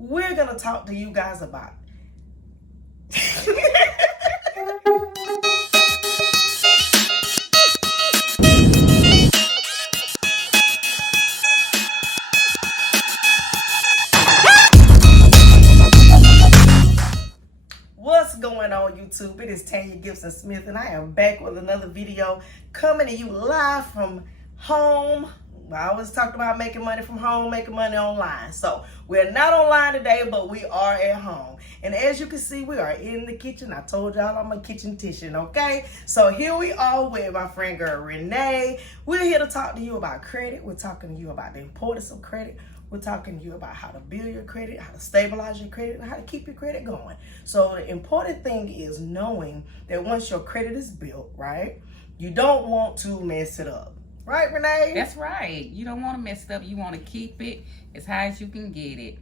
we're going to talk to you guys about. What's going on, YouTube? It is TanyaGibsonSmith, and I am back with another video coming to you live from home. I always talked about making money from home, making money online. So we're not online today, but we are at home. And as you can see, we are in the kitchen. I told y'all I'm a kitchen-tician, okay? So here we are with my friend girl Renee. We're here to talk to you about credit. We're talking to you about the importance of credit. We're talking to you about how to build your credit, how to stabilize your credit, and how to keep your credit going. So the important thing is knowing that once your credit is built, right, you don't want to mess it up. Right, Renee? That's right. You don't want to mess it up. You want to keep it as high as you can get it.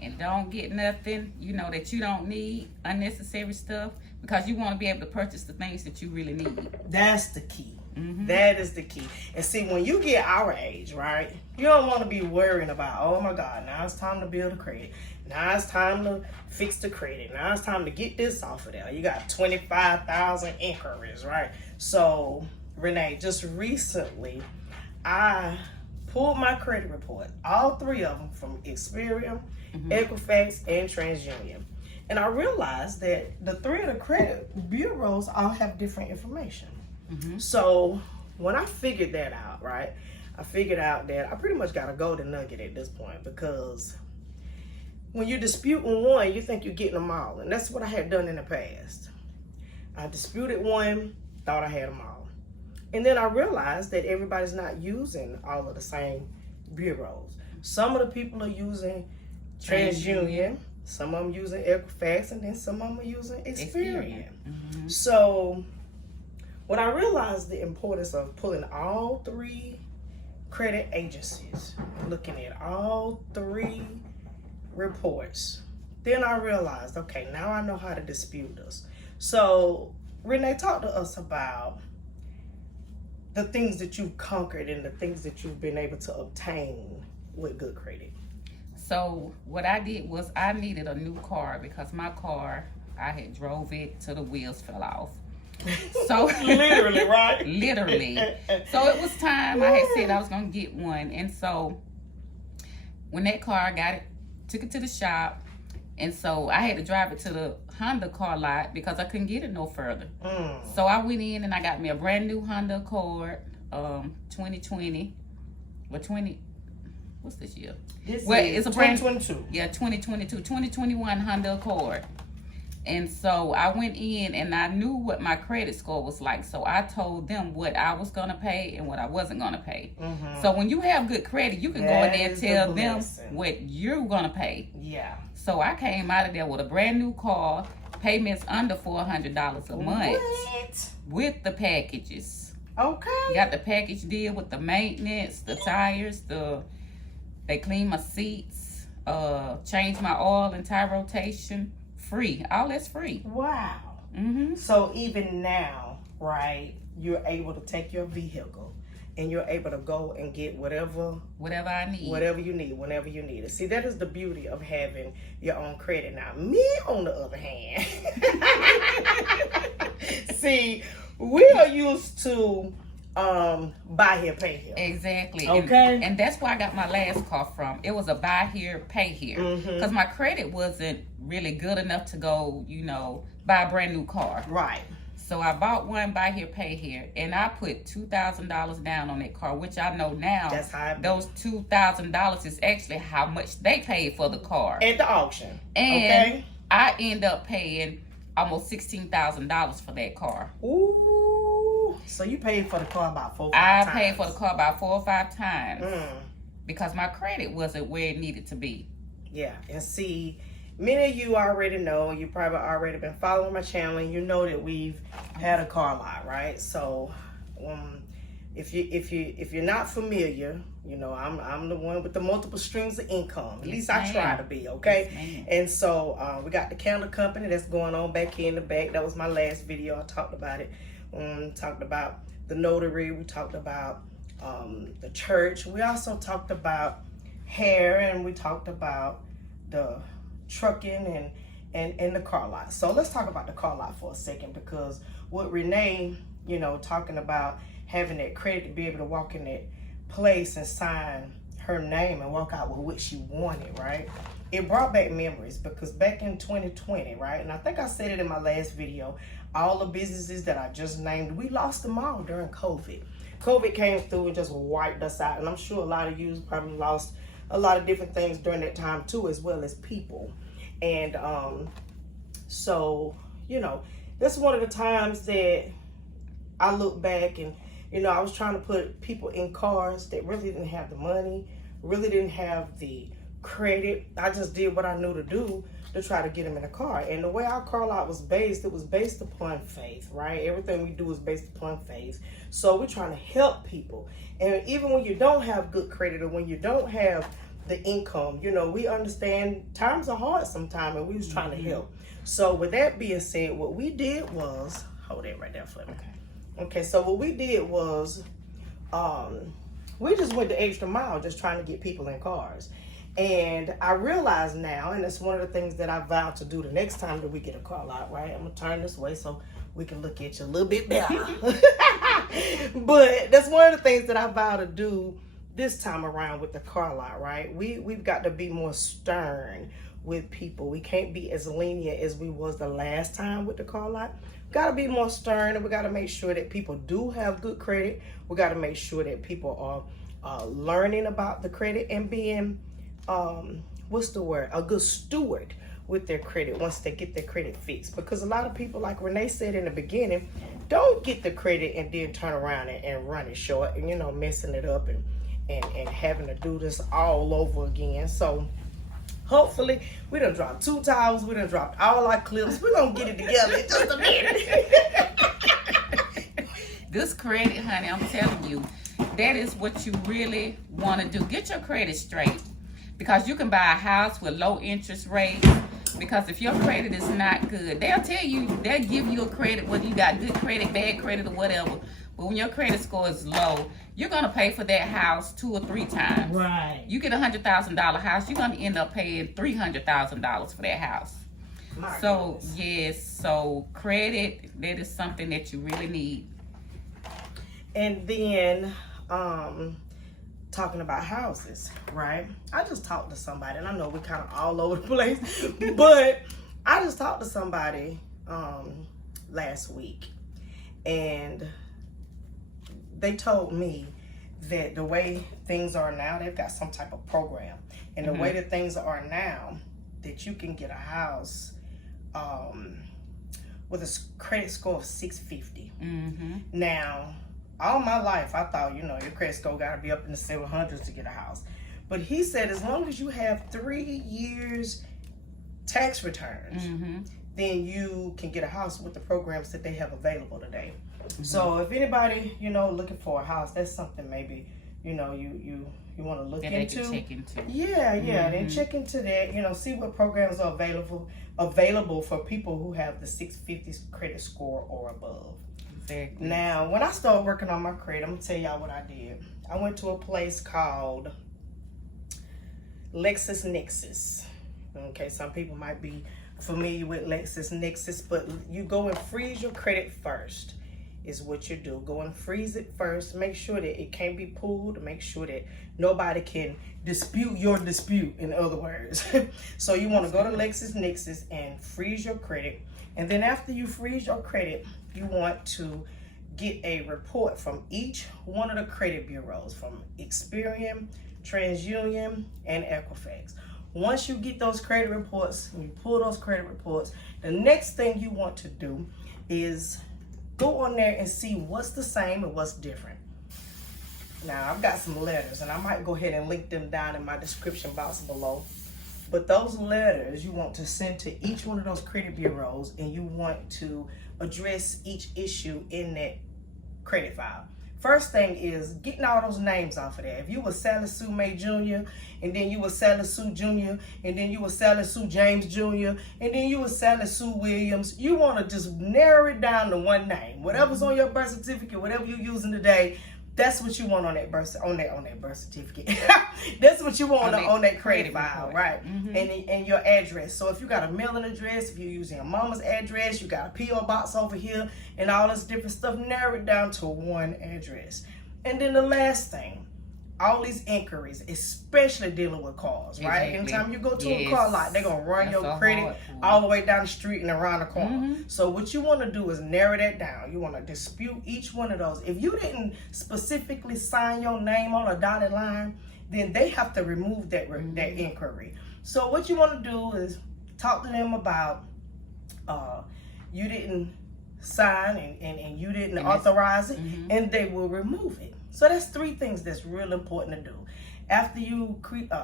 And don't get nothing, that you don't need, unnecessary stuff, because you want to be able to purchase the things that you really need. That's the key. Mm-hmm. That is the key. And see, when you get our age, right, you don't want to be worrying about, oh my God, now it's time to build a credit. Now it's time to fix the credit. Now it's time to get this off of there. You got 25,000 inquiries, right? So, Renee, just recently, I pulled my credit report, all three of them, from Experian, Equifax, and TransUnion. And I realized that the three of the credit bureaus all have different information. So when I figured that out, right, I figured out that I pretty much got a golden nugget at this point, because when you're disputing one, you think you're getting them all. And that's what I had done in the past. I disputed one, thought I had them all. And then I realized that everybody's not using all of the same bureaus. Some of the people are using TransUnion, some of them using Equifax, and then some of them are using Experian. So when I realized the importance of pulling all three credit agencies, looking at all three reports, then I realized, okay, now I know how to dispute this. So Renee, talk to us about the things that you've conquered and the things that you've been able to obtain with good credit. So what I did was I needed a new car, because my car, I had drove it till the wheels fell off. So literally, right? Literally. So it was time. I had said I was gonna get one, and so when that car, I got it, took it to the shop, and so I had to drive it to the Honda car lot because I couldn't get it no further. So I went in and I got me a brand new Honda Accord, 2020, or 20. What's this year? It's a brand 2022. Yeah, 2021 Honda Accord. And so I went in and I knew what my credit score was like. So I told them what I was going to pay and what I wasn't going to pay. So when you have good credit, you can go in there and tell them what you're going to pay. Yeah. So I came out of there with a brand new car, payments under $400 a month. What? With the packages. Okay. Got the package deal with the maintenance, the tires, they clean my seats, change my oil and tire rotation. Free. All that's free. Wow. So even now, right, you're able to take your vehicle and you're able to go and get whatever I need. Whatever you need, whenever you need it. See, that is the beauty of having your own credit. Now, me, on the other hand, see, we are used to buy here, pay here. Exactly. Okay. And that's where I got my last car from. It was a buy here, pay here. Because my credit wasn't really good enough to go, buy a brand new car. Right. So I bought one, buy here, pay here, and I put $2,000 down on that car, which I know now. That's how those $2,000 is actually how much they paid for the car at the auction. And I end up paying almost $16,000 for that car. Ooh. So you paid for the car about 4 or 5 times. I paid for the car about 4 or 5 times because my credit wasn't where it needed to be. Yeah, and see, many of you already know, you probably already been following my channel, and you know that we've had a car lot, right? So, if you're not familiar, I'm the one with the multiple streams of income. At least I try to be, okay? Yes, and so we got the candle company that's going on back here in the back. That was my last video. I talked about it. Talked about the notary. We talked about the church. We also talked about hair, and we talked about the trucking and the car lot. So let's talk about the car lot for a second, because with Renee, you know, talking about having that credit to be able to walk in that place and sign her name and walk out with what she wanted, right? It brought back memories, because back in 2020, right, and I think I said it in my last video, all the businesses that I just named, we lost them all during COVID. COVID came through and just wiped us out, and I'm sure a lot of you probably lost a lot of different things during that time too, as well as people. And so, you know, that's one of the times that I look back and, you know, I was trying to put people in cars that really didn't have the money, really didn't have the credit. I just did what I knew to do to try to get them in a car. And the way our car lot was based, it was based upon faith, right? Everything we do is based upon faith. So we're trying to help people. And even when you don't have good credit, or when you don't have the income, you know, we understand times are hard sometimes, and we was trying to help. So with that being said, what we did was, hold it right there for me. Okay, so what we did was, we just went the extra mile just trying to get people in cars. And I realize now, and it's one of the things that I vowed to do the next time that we get a car lot, right? I'm gonna turn this way so we can look at you a little bit better. But that's one of the things that I vowed to do this time around with the car lot, right? We've got to be more stern with people. We can't be as lenient as we was the last time with the car lot. We got to be more stern, and we got to make sure that people do have good credit. We got to make sure that people are learning about the credit and being what's the word, a good steward with their credit once they get their credit fixed. Because a lot of people, like Renee said in the beginning, don't get the credit and then turn around and run it short, and, you know, messing it up and having to do this all over again. So hopefully we done dropped 2 towels, we done dropped all our clips. We're gonna get it together in just a minute. This credit, honey, I'm telling you, that is what you really want to do. Get your credit straight, because you can buy a house with low interest rates. Because if your credit is not good, they'll tell you, they'll give you a credit whether you got good credit, bad credit, or whatever. But when your credit score is low, you're gonna pay for that house 2 or 3 times. Right. You get $100,000 house, you're gonna end up paying $300,000 for that house. So yes, so credit, that is something that you really need. And then talking about houses, right? I just talked to somebody, and I know we're kind of all over the place, but I just talked to somebody last week, and they told me that the way things are now, they've got some type of program, and the way that things are now, that you can get a house with a credit score of 650. Now, all my life, I thought, you know, your credit score got to be up in the 700s to get a house. But he said as long as you have 3 years tax returns, then you can get a house with the programs that they have available today. So if anybody, you know, looking for a house, that's something maybe, you know, you want to look that into. they can check into. Yeah, then check into that, you know, see what programs are available for people who have the 650 credit score or above. Exactly. Now, when I started working on my credit, I'm gonna tell y'all what I did. I went to a place called LexisNexis. Okay, some people might be familiar with LexisNexis, but you go and freeze your credit first, is what you do. Go and freeze it first. Make sure that it can't be pulled. Make sure that nobody can dispute your dispute, in other words. So you want to go to LexisNexis and freeze your credit. And then after you freeze your credit, you want to get a report from each one of the credit bureaus, from Experian, TransUnion, and Equifax. Once you get those credit reports, and you pull those credit reports, the next thing you want to do is go on there and see what's the same and what's different. Now, I've got some letters, and I might go ahead and link them down in my description box below. But those letters you want to send to each one of those credit bureaus, and you want to address each issue in that credit file. First thing is getting all those names off of there. If you were Sally Sue May Jr., and then you were Sally Sue Jr., and then you were Sally Sue James Jr., and then you were Sally Sue Williams, you want to just narrow it down to one name. Whatever's on your birth certificate, whatever you're using today, That's what you want on that birth certificate. That's what you want on that credit file, right? And your address. So if you got a mailing address, if you're using your mama's address, you got a P.O. box over here, and all this different stuff, narrow it down to one address. And then the last thing, all these inquiries, especially dealing with cars, right? Anytime you go to a car lot, they're going to run your credit all the way down the street and around the corner. So what you want to do is narrow that down. You want to dispute each one of those. If you didn't specifically sign your name on a dotted line, then they have to remove that inquiry. So what you want to do is talk to them about you didn't sign and you didn't authorize it, and they will remove it. So that's 3 things that's real important to do. After you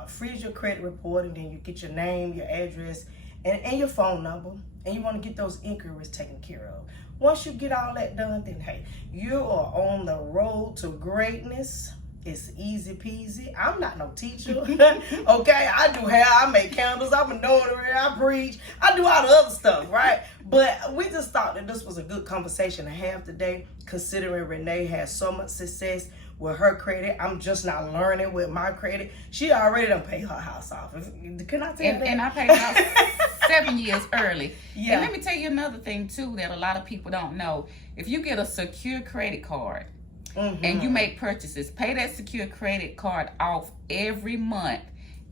freeze your credit report, and then you get your name, your address, and your phone number, and you want to get those inquiries taken care of. Once you get all that done, then hey, you are on the road to greatness. It's easy peasy. I'm not no teacher. Okay, I do hair, I make candles, I'm a notary, I preach, I do all the other stuff, right? But we just thought that this was a good conversation to have today, considering Renee has so much success with her credit. I'm just not learning with my credit. She already done paid her house off. Can I tell you that? And I paid off 7 years early. Yeah. And let me tell you another thing too that a lot of people don't know. If you get a secure credit card, and you make purchases, pay that secure credit card off every month,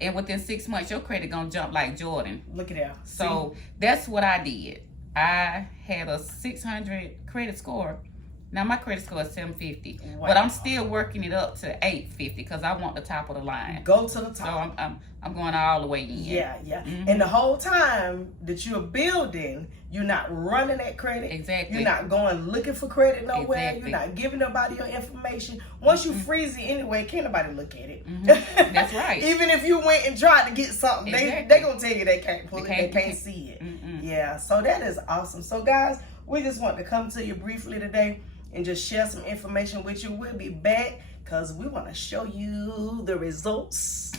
and within 6 months your credit gonna jump like Jordan. Look at that. So that's what I did. I had a 600 credit score. Now my credit score is 750, but I'm still working it up to 850 because I want the top of the line. Go to the top. So I'm going all the way in. Yeah. And the whole time that you're building, you're not running that credit. Exactly. You're not going looking for credit nowhere. Exactly. You're not giving nobody your information. Once you freeze it anyway, can't nobody look at it. That's right. Even if you went and tried to get something, Exactly. they gonna tell you they can't pull it. They can't see it. Yeah. So that is awesome. So guys, we just want to come to you briefly today and just share some information with you. We'll be back because we want to show you the results.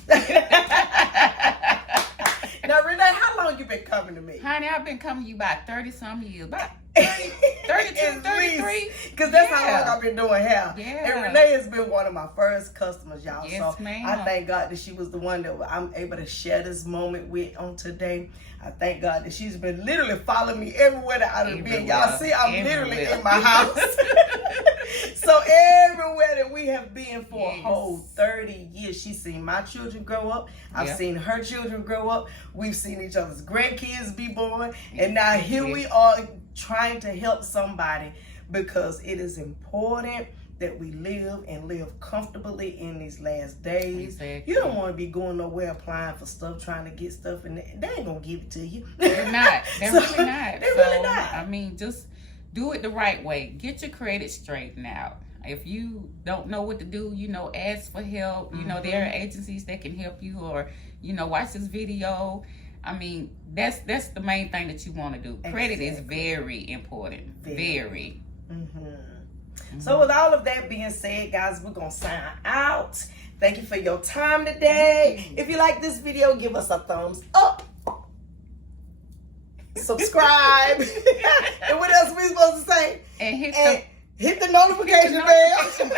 Now, Renee, how long you been coming to me? Honey, I've been coming to you about 30-some years. About 32, 33. Because that's how long I've been doing hair. Yeah. And Renee has been one of my first customers, y'all. Yes, so ma'am. I thank God that she was the one that I'm able to share this moment with on today. I thank God that she's been literally following me everywhere that I've been. Y'all see, I'm literally in my house. So everywhere that we have been for a whole 30 years, she's seen my children grow up. I've seen her children grow up. We've seen each other's grandkids be born. And now here we are trying to help somebody, because it is important that we live comfortably in these last days. Exactly. You don't want to be going nowhere applying for stuff, trying to get stuff, and they ain't gonna give it to you. They're not. They're really not. They're really not. I mean, just do it the right way. Get your credit straightened out. If you don't know what to do, ask for help. There are agencies that can help you, or watch this video. I mean, that's the main thing that you want to do. Credit is very important. Very. So with all of that being said, guys, we're going to sign out. Thank you for your time today. If you like this video, give us a thumbs up. Subscribe. And what else are we supposed to say? And hit the notification bell.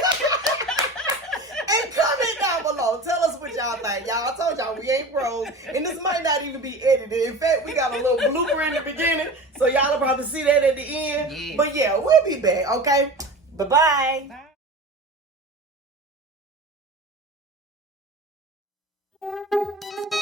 And comment down below. Tell us what y'all think. Y'all, I told y'all we ain't pros. And this might not even be edited. In fact, we got a little blooper in the beginning. So y'all will probably see that at the end. Yes. But yeah, we'll be back, okay? Bye-bye. Bye.